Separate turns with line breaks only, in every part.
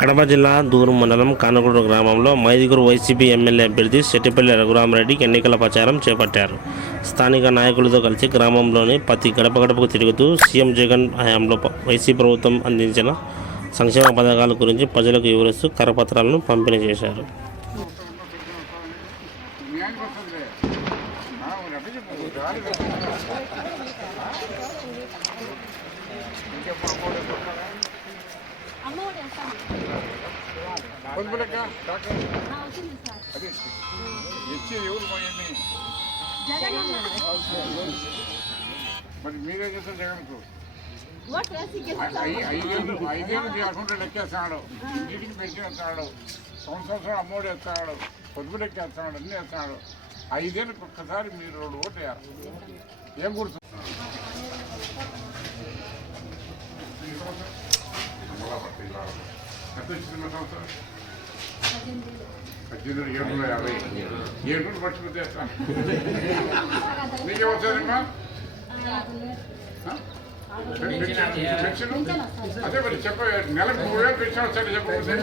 కడప జిల్లా దూరు మండలం కానగూడు గ్రామంలో మైదుగురు వైసీపీ ఎమ్మెల్యే అభ్యర్థి సెట్టిపల్లి రఘురామరెడ్డి ఎన్నికల ప్రచారం చేపట్టారు. స్థానిక నాయకులతో కలిసి గ్రామంలోని ప్రతి గడప గడపకు తిరుగుతూ సీఎం జగన్ హయాంలో ప- వైసీపీ ప్రభుత్వం అందించిన సంక్షేమ పథకాల గురించి ప్రజలకు వివరిస్తూ కరపత్రాలను పంపిణీ చేశారు. మరి మీరే చేస్తారు జగన్కు ఐ- ఐదేళ్ళు ఐదేళ్ళు మీ లెక్కేస్తాడు ఇంటికి పెన్షన్ వేస్తాడు సంవత్సరం అమ్మోడు వేస్తాడు పొదుపు ఎక్కేస్తాడు అన్నీ వేస్తాడు ఐదేళ్ళకి ఒక్కసారి మీరు రెండు ఓట్లు వేయాలి ఏం గుర్తు ఎంత వచ్చింది సంవత్సరం పద్దెనిమిది ఏడు వందల
యాభై. ఏడు నుండి పట్టుకుని చేస్తాను నీకే వచ్చారమ్మా పెన్షన్? అదే మరి చెప్ప నెలకు మూడు వేలు పెన్షన్ వస్తాడు చెప్పకపోతే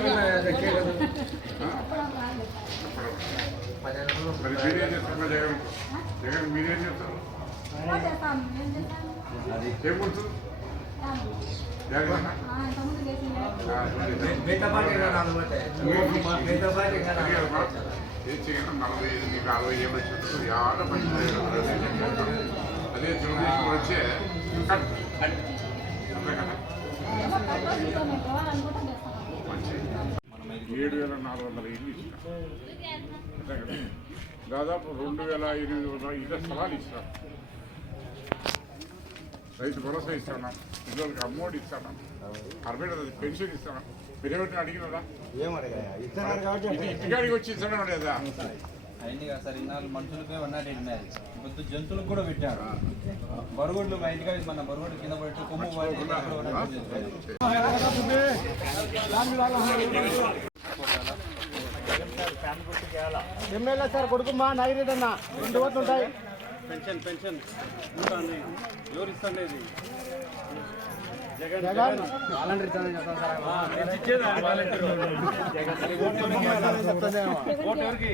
మరి మీరేం చేస్తారు? జగన్ జగన్ మీరేం చేస్తారు. ఏం చేస్తాం? ఏం నలభై ఐదు మీకు అరవై ఏళ్ళు వచ్చినట్టు యాడ అదే తెలుగుదేశం వచ్చే ఏడు వేల నాలుగు వందల ఇల్లు ఇచ్చిన దాదాపు రెండు వేల ఎనిమిది వందల ఇళ్ళ స్థలాలు ఇస్తాను రైతు భరోసా ఇస్తాను? పిల్లలకి అమ్మోడి ఇస్తాను? అరవై పెన్షన్ ఇస్తాను? మీరేమిటి అడిగినదా ఏమడగా ఇస్తున్నారు కాబట్టి ఇంటి ఇంటికాడికి వచ్చి ఇస్తాను లేదా?
అయింది కదా సార్ ఇన్నాళ్ళు మనుషులకే ఇప్పుడు జంతువులకు కూడా పెట్టారు. బరుగుడ్లు మా ఇంటికాడ మన బరుగుడ్లు కింద పట్టి కొమ్ము.
ఎమ్మెల్యే సార్ కొడుకు మా అన్న. రెండు ఓట్లు
ఉంటాయి. Pension pension. ఉంటుంది ఎవరు జగన్ వాలంటీర్ ఓటు ఎవరికి.